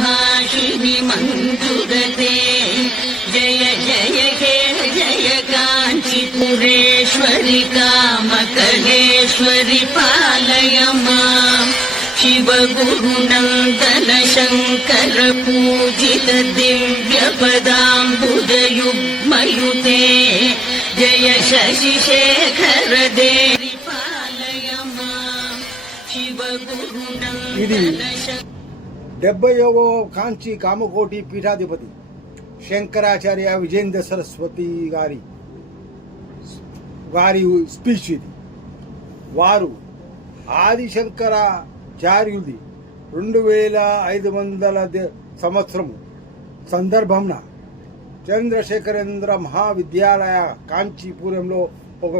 भाषिणि मंजुरते जय जय हे जय काञ्चीपुरेश्वरि कामकलेश्वरि पालय माम् शिव गुरुनन्दन शङ्कर पूजित दिव्य पदाम्बुजयुग्मयुते जय शशिशेखर देवि पालय माम् शिव गुरुनन्दन 70వ కాంచి కామకోటి పీఠాధిపతి శంకరాచార్య విజయేంద్ర సరస్వతి గారి స్పీచ్ ఇది. వారు ఆదిశంకరాచార్యులది 2500 సంవత్సరము సందర్భంన చంద్రశేఖరేంద్ర మహావిద్యాలయ కాంచీపురంలో ఒక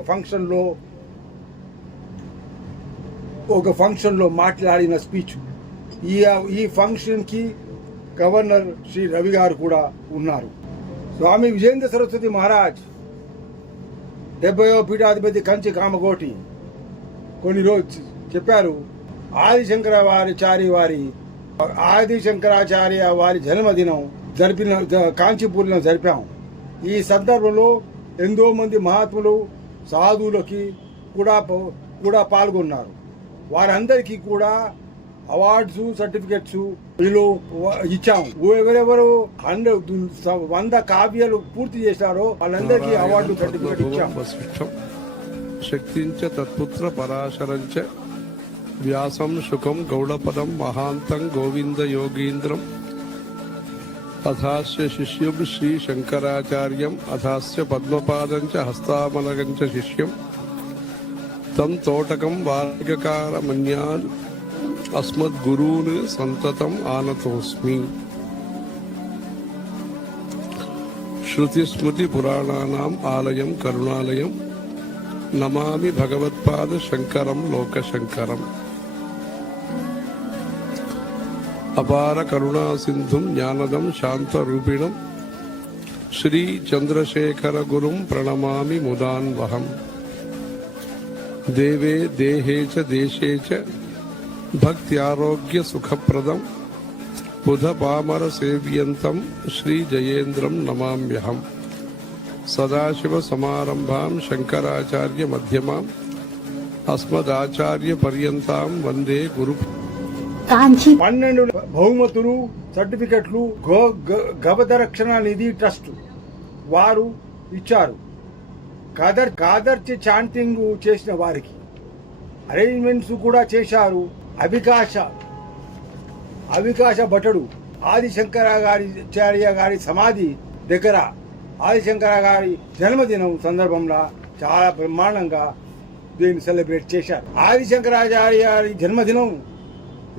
ఫంక్షన్లో మాట్లాడిన స్పీచ్. ఈ ఫంక్షన్కి గవర్నర్ శ్రీ రవి గారు కూడా ఉన్నారు. స్వామి విజయేంద్ర సరస్వతి మహారాజ్ 70వ పీఠాధిపతి కంచి కామకోటి కొన్ని రోజు చెప్పారు. ఆదిశంకరాచార్య వారి జన్మదినం కాంచీపూర్లో జరిపాం. ఈ సందర్భంలో ఎంతో మంది మహాత్ములు సాధువులకి కూడా పాల్గొన్నారు. వారందరికీ కూడా అవార్డ్స్ సర్టిఫికెట్స్ వీళ్ళు ఇచ్చాము. ఎవరెవరు 100 కావ్యాలు పూర్తి చేశారో వాళ్ళందరికీ అవార్డు సర్టిఫికెట్ ఇచ్చాము. శక్తించ తత్పుత్ర పరాశరంచ వ్యాసం శుకం గౌడపదం మహాంతం గోవింద యోగీంద్రం అథాస్య శిష్యం శ్రీ శంకరాచార్యం అథాస్య పద్మపాదం చ హస్తామలకం చ శిష్యం తం తోటకం వార్గకారమన్యాన్ అస్మద్గురూన్ సంతతం ఆనతోస్మి. శృతిస్మృతి పురాణానాం ఆలయం కరుణాలయం నమామి భగవత్పాద శంకరం లోకశంకరం. అపార కరుణా సింధుం జ్ఞానదం శాంతరూపిణం శ్రీ చంద్రశేఖర గురుం ప్రణమామి ముదాన్వహం. దేవే దేహే చ దేశే చ భక్త్యారోగ్య సుఖప్రదం బుధ పామర సేవ్యంతం శ్రీ జయేంద్రం నమామ్యహం. సదాశివ సమారంభాం శంకరాచార్య మధ్యమాం అస్మదాచార్య పర్యంతాం వందే గురు. 12 బహుమతులు సర్టిఫికెట్లు గవదరక్షణ నిధి ట్రస్ట్ వారు ఇచ్చారు. కాదర్చి చాంటింగ్ చేసిన వారికి అరేంజ్మెంట్స్ కూడా చేశారు. అవికాశ భటుడు ఆదిశంకరాచార్య గారి సమాధి దగ్గర ఆదిశంకర గారి జన్మదినం సందర్భంలో చాలా బ్రహ్మాండంగా దీన్ని సెలబ్రేట్ చేశారు. ఆదిశంకరాచార్య గారి జన్మదినం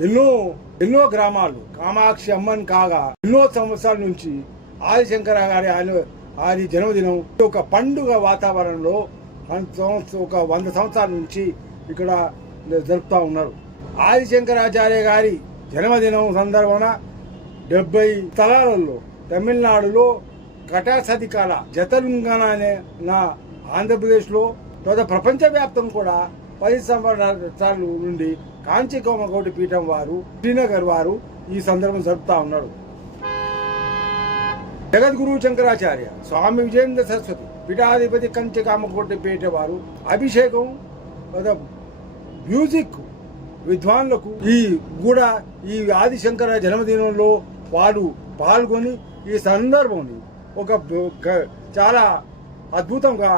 ఎన్నో గ్రామాలు కామాక్షి అమ్మన్ కాగా ఎన్నో సంవత్సరాల నుంచి ఆదిశంకర గారి ఆది జన్మదినం ఒక పండుగ వాతావరణంలో ఒక 100 సంవత్సరాల నుంచి ఇక్కడ జరుపుతూ ఉన్నారు. ఆదిశంకరాచార్య గారి జన్మదినం సందర్భాన 70 స్థలాలలో తమిళనాడులో కటాసధికాల జతలుంగాన నా ఆంధ్రప్రదేశ్లో తర్వాత ప్రపంచవ్యాప్తం కూడా 10 సంవత్సరాల నుండి కాంచి కామకోటి పీఠం వారు శ్రీనగర్ వారు ఈ సందర్భం జరుపుతా ఉన్నారు. జగద్గురు శంకరాచార్య స్వామి విజయేంద్ర సరస్వతి పీఠాధిపతి కంచి కామకోటి పీఠ వారు అభిషేకం మ్యూజిక్ విద్వాన్లకు ఈ ఆదిశంకర జన్మదినంలో వారు పాల్గొని ఈ సందర్భంని ఒక చాలా అద్భుతంగా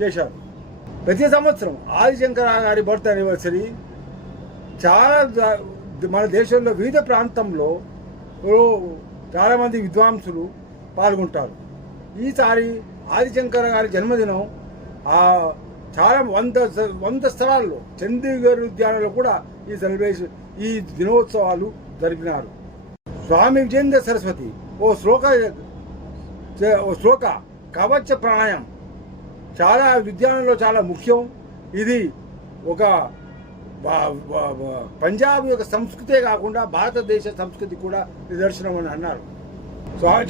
చేశారు. ప్రతి సంవత్సరం ఆదిశంకర గారి బర్త్ యానివర్సరీ చాలా మన దేశంలో వివిధ ప్రాంతంలో చాలా మంది విద్వాంసులు పాల్గొంటారు. ఈసారి ఆదిశంకర గారి జన్మదినం చాలా 100 స్థలాల్లో చండీగఢ్ ఉద్యానంలో కూడా ఈ దినోత్సవాలు జరిపినారు. స్వామి విజయేంద్ర సరస్వతి ఓ శ్లోక కవచ ప్రాణాయం చాలా విద్యానంలో చాలా ముఖ్యం. ఇది ఒక పంజాబ్ యొక్క సంస్కృతే కాకుండా భారతదేశ సంస్కృతి కూడా నిదర్శనం అని అన్నారు.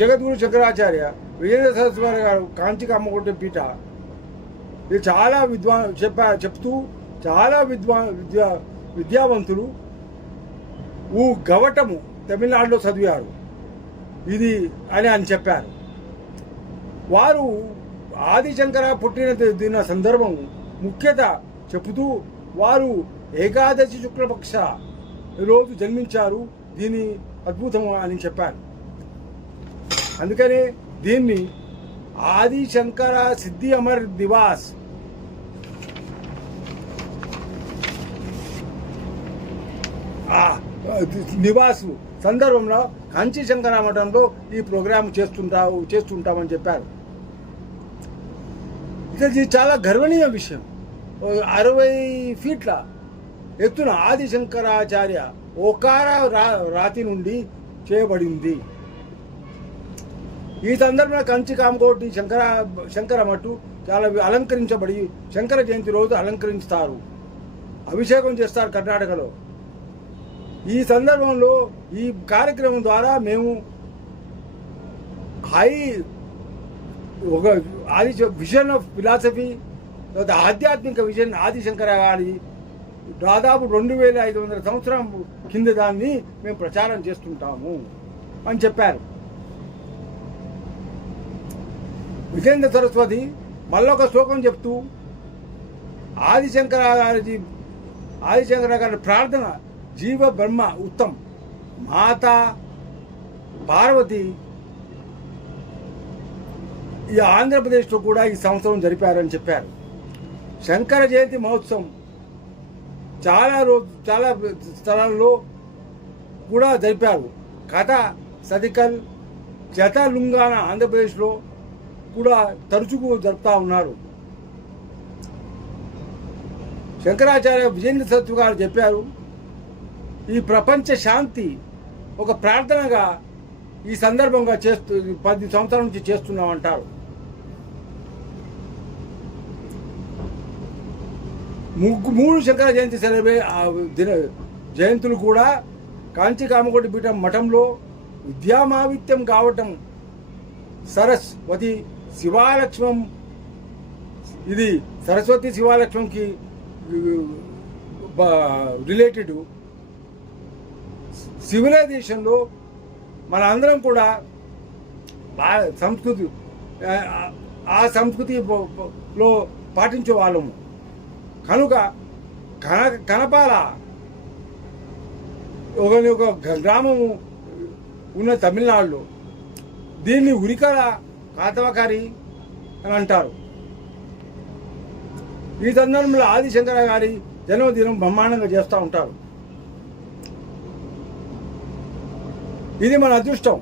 జగద్గురు శంకరాచార్య విజయేంద్ర సరస్వతి గారు కాంచి కామకోటి పీఠ ఇది చాలా చెప్తూ చాలా విద్యావంతులు గవటము తమిళనాడులో చదివారు ఇది అని చెప్పారు. వారు ఆదిశంకర పుట్టిన దిన సందర్భం ముఖ్యత చెబుతూ వారు ఏకాదశి శుక్లపక్ష రోజు జన్మించారు, దీని అద్భుతం అని చెప్పారు. అందుకనే దీన్ని ఆదిశంకర సిద్ధి అమర్ దివాస్ నివాసు సందర్భంలో కంచి శంకర మఠంలో ఈ ప్రోగ్రాం చేస్తుంటామని చెప్పారు. ఇది చాలా గర్వనీయ విషయం. 60 ఫీట్ల ఎత్తున ఆదిశంకరాచార్య ఓకార రాతి నుండి చేయబడింది. ఈ సందర్భంలో కంచి కామకోటి శంకర మఠు చాలా అలంకరించబడి శంకర జయంతి రోజు అలంకరిస్తారు, అభిషేకం చేస్తారు కర్ణాటకలో. ఈ సందర్భంలో ఈ కార్యక్రమం ద్వారా మేము ఒక విజన్ ఆఫ్ ఫిలాసఫీ, ఆధ్యాత్మిక విజన్ ఆదిశంకర గారి దాదాపు 2500 సంవత్సరం కింద దాన్ని మేము ప్రచారం చేస్తుంటాము అని చెప్పారు. విజేంద్ర సరస్వతి మళ్ళొక శ్లోకం చెప్తూ ఆదిశంకర గారి ప్రార్థన జీవ బ్రహ్మ ఉత్తమ్, మాత పార్వతి ఈ ఆంధ్రప్రదేశ్లో కూడా ఈ సంవత్సరం జరిపారని చెప్పారు. శంకర జయంతి మహోత్సవం చాలా స్థలాల్లో కూడా జరిపారు. కథ సదికల్ జతలుంగాన ఆంధ్రప్రదేశ్లో కూడా తరచుగా జరుపుతూ ఉన్నారు. శంకరాచార్య విజేంద్ర సరస్వతి గారు చెప్పారు, ఈ ప్రపంచ శాంతి ఒక ప్రార్థనగా ఈ సందర్భంగా 10 సంవత్సరాల నుంచి చేస్తున్నామంటారు. మూడు శంకర జయంతి జయంతులు కూడా కాంచి కామకోటి పీఠం మఠంలో విద్యామావిత్యం కావటం, సరస్వతి శివాలక్ష్మం, ఇది సరస్వతి శివాలక్ష్మంకి రిలేటెడ్ సివిలైజేషన్లో మన అందరం కూడా ఆ సంస్కృతిలో పాటించే వాళ్ళము కనుక కనపాల ఒక గ్రామము ఉన్న తమిళనాడులో దీన్ని ఉరికల కాతవకారి అని అంటారు. ఈ సందర్భంలో ఆదిశంకర గారి జన్మదినం బ్రహ్మాండంగా చేస్తూ ఉంటారు. ఇది మన అదృష్టం.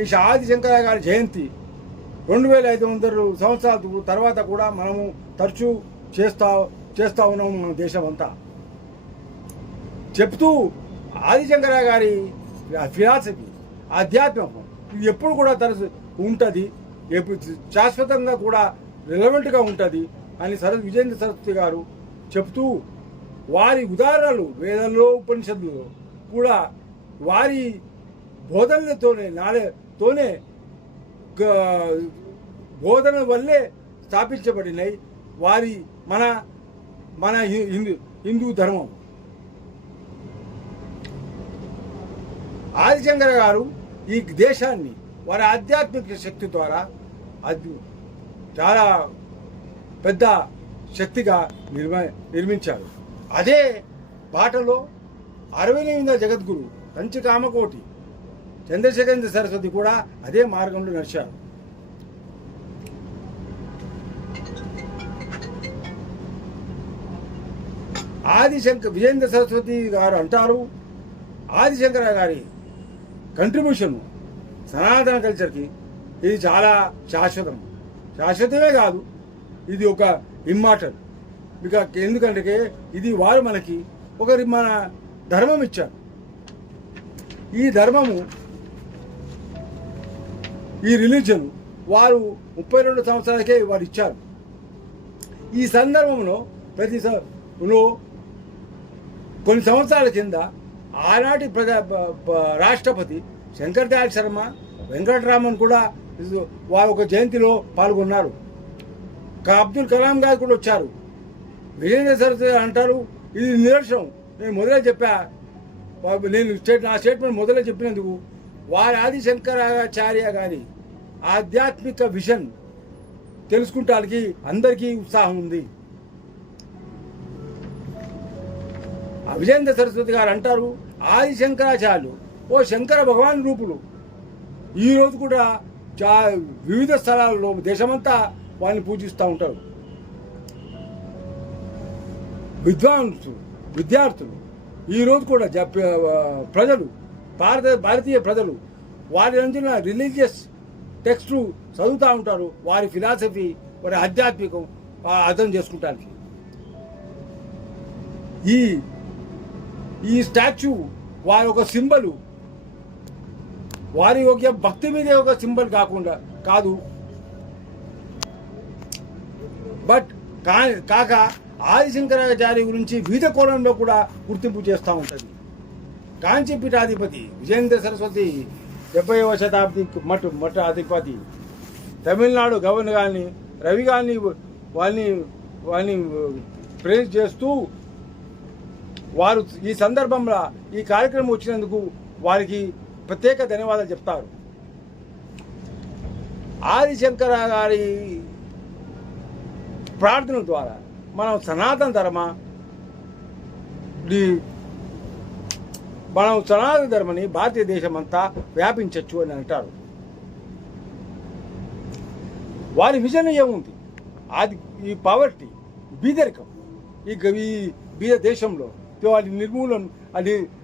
ఈ ఆదిశంకర గారి జయంతి 2500 సంవత్సరాల తర్వాత కూడా మనము తరచూ చేస్తూ ఉన్నాము మన దేశం అంతా. చెప్తూ ఆదిశంకర గారి ఫిలాసఫీ ఆధ్యాత్మికం ఇది ఎప్పుడు కూడా తరచు ఉంటుంది, శాశ్వతంగా కూడా రిలవెంట్గా ఉంటుంది అని విజేంద్ర సరస్వతి గారు చెప్తూ వారి ఉదాహరణలు వేదంలో ఉపనిషత్తులో కూడా వారి బోధనలతోనే బోధన వల్లే స్థాపించబడినాయి వారి మన హిందూ ధర్మం. ఆదిశంకర గారు ఈ దేశాన్ని వారి ఆధ్యాత్మిక శక్తి ద్వారా చాలా పెద్ద శక్తిగా నిర్మించారు. అదే బాటలో 68వ జగద్గురు కంచి కామకోటి చంద్రశేఖరేంద్ర సరస్వతి కూడా అదే మార్గంలో నడిచారు. విజేంద్ర సరస్వతి గారు అంటారు, ఆదిశంకర గారి కంట్రిబ్యూషన్ సనాతన కల్చర్కి ఇది చాలా శాశ్వతమే కాదు, ఇది ఒక ఇమ్మార్టల్. ఎందుకంటే ఇది వారు మనకి మన ధర్మం ఇచ్చారు. ఈ ధర్మము ఈ రిలీజన్ వారు 32 సంవత్సరాలకే వారు ఇచ్చారు. ఈ సందర్భంలో కొన్ని సంవత్సరాల కింద ఆనాటి రాష్ట్రపతి శంకర్ దయాళ్ శర్మ, వెంకటరామన్ కూడా వారు ఒక జయంతిలో పాల్గొన్నారు. అబ్దుల్ కలాం గారు కూడా వచ్చారు. విజేంద్ర సరస్వతి అంటారు, ఇది నిదర్శనం నేను మొదలే చెప్పా, నా స్టేట్మెంట్ మొదలే చెప్పినందుకు వారి ఆది శంకరాచార్య గారి ఆధ్యాత్మిక విజన్ తెలుసుకుంటానికి అందరికీ ఉత్సాహం ఉంది. ఆ విజయేంద్ర సరస్వతి గారు అంటారు, ఆది శంకరాచార్యులు ఓ శంకర భగవాన్ రూపులు. ఈరోజు కూడా వివిధ స్థలాల్లో దేశమంతా వాళ్ళని పూజిస్తూ ఉంటారు. విద్యార్థులు ఈరోజు కూడా ప్రజలు భారతీయ ప్రజలు వారి అందిన రిలీజియస్ టెక్స్ట్ చదువుతూ ఉంటారు. వారి ఫిలాసఫీ, వారి ఆధ్యాత్మికం అర్థం చేసుకుంటానికి ఈ స్టాచ్యూ వారి ఒక సింబల్, వారి యొక్క భక్తి మీదే ఒక సింబల్ కాదు. బట్ కాక ఆదిశంకరాచార్య గురించి వివిధ కోణంలో కూడా గుర్తింపు చేస్తూ ఉంటుంది. కాంచీ పీఠాధిపతి విజయేంద్ర సరస్వతి 70వ శతాబ్ది మఠ అధిపతి తమిళనాడు గవర్నర్ గారిని రవి గారిని వాళ్ళని ప్రేజ్ చేస్తూ వారు ఈ సందర్భంలో ఈ కార్యక్రమం వచ్చినందుకు వారికి ప్రత్యేక ధన్యవాదాలు చెప్తారు. ఆదిశంకర గారి ప్రార్థన ద్వారా మనం సనాతన ధర్మని భారతదేశం అంతా వ్యాపించవచ్చు అని అంటారు. వారి విజన్ ఏముంది? ఈ పవర్టీ, బీదరికం ఈ బీద దేశంలో వాటి నిర్మూలన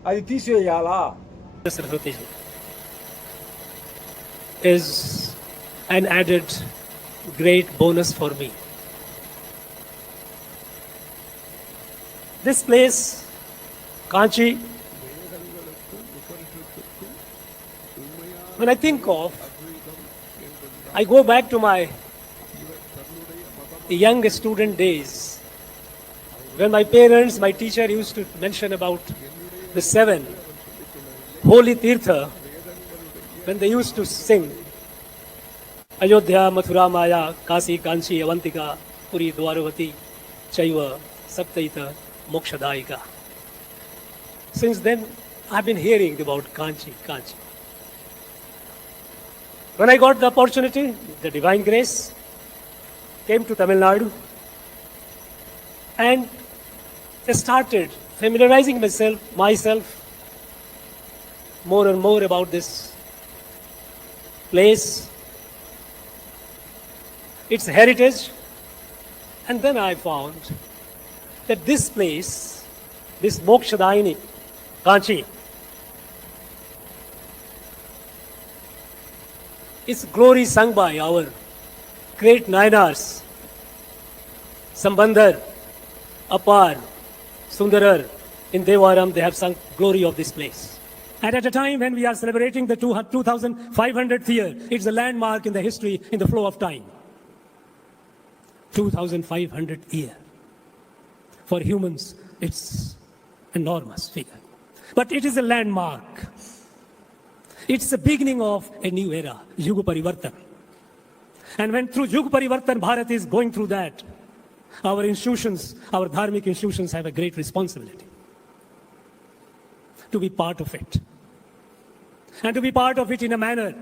అది తీసివేయాలా? Saraswati is an added great bonus for me. This place, Kanchi, when I think of, I go back to my young student days, when my parents, my teacher used to mention about the 7 holy Tirtha, when they used to sing Ayodhya, Mathura, Maya, Kasi, Kanchi, Avantika, Puri, Dwaravati, Chaiva, Saptaita, Mokshadaika. Since then, I've been hearing about Kanchi. When I got the opportunity, the divine grace, came to Tamil Nadu and started familiarizing myself more and more about this place, its heritage, and then I found that this place, this Mokshadaini, Kanchi, its glory sung by our great Nayanars, Sambandar, Apar, Sundarar, in Devaram, they have sung glory of this place. And at a time when we are celebrating the 2500th year, it's a landmark in the history, in the flow of time. 2500th year. For humans, it's enormous figure. But it is a landmark. It's the beginning of a new era, Yuga Parivartan. And when through Yuga Parivartan, Bharat is going through that, our institutions, our dharmic institutions have a great responsibility to be part of it. And to be part of it in a manner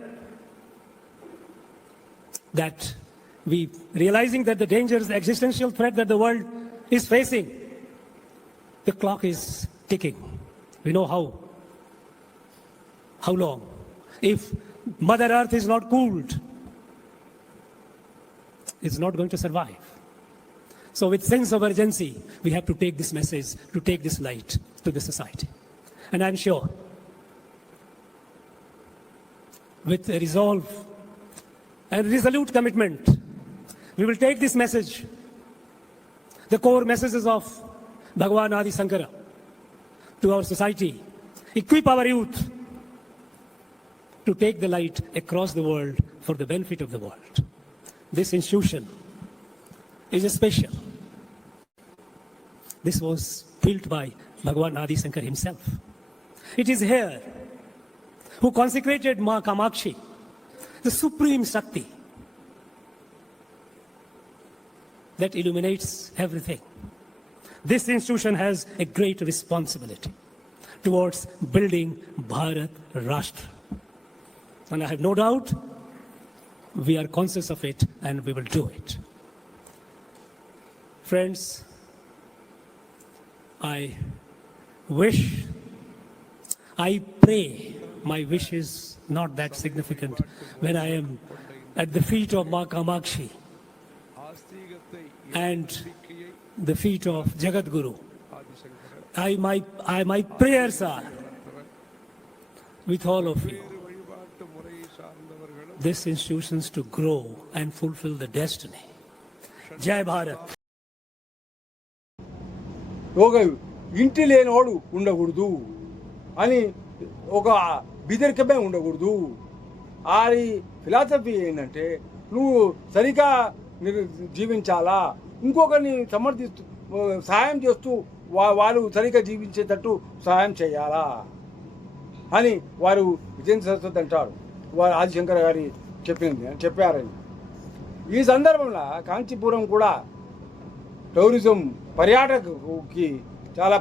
that we, realizing that the dangers, the existential threat that the world is facing, the clock is ticking. We know how long. If Mother Earth is not cooled, it's not going to survive. So with sense of urgency, we have to take this message, to take this light to the society. And I'm sure, with a resolve and resolute commitment, we will take this message, the core messages of Bhagavan Adi Shankara, to our society, equip our youth to take the light across the world for the benefit of the world. This institution is special. This was built by Bhagavan Adi Shankar himself. It is here who consecrated Ma Kamakshi, the supreme Shakti that illuminates everything. This institution has a great responsibility towards building Bharat Rashtra. And I have no doubt we are conscious of it and we will do it. Friends, I pray, my wish is not that significant when I am at the feet of Ma Kamakshi and the feet of Jagat Guru. My prayers are with all of you. This institutions to grow and fulfill the destiny. Jai Bharat. ఒక ఇంటి లేనివాడు ఉండకూడదు అని ఒక బిదరికమే ఉండకూడదు. అది philosophy ఏంటంటే నువ్వు సరిగా జీవించాలా, ఇంకొకరిని సమర్థిస్తూ సహాయం చేస్తూ వాళ్ళు సరిగా జీవించేటట్టు సహాయం చేయాలా అని వారు విజయేంద్ర సరస్వతి అంటారు. వారు ఆదిశంకర్ గారి చెప్పారని. ఈ సందర్భంలో కాంచీపురం కూడా టూరిజం పర్యాటకుకి చాలా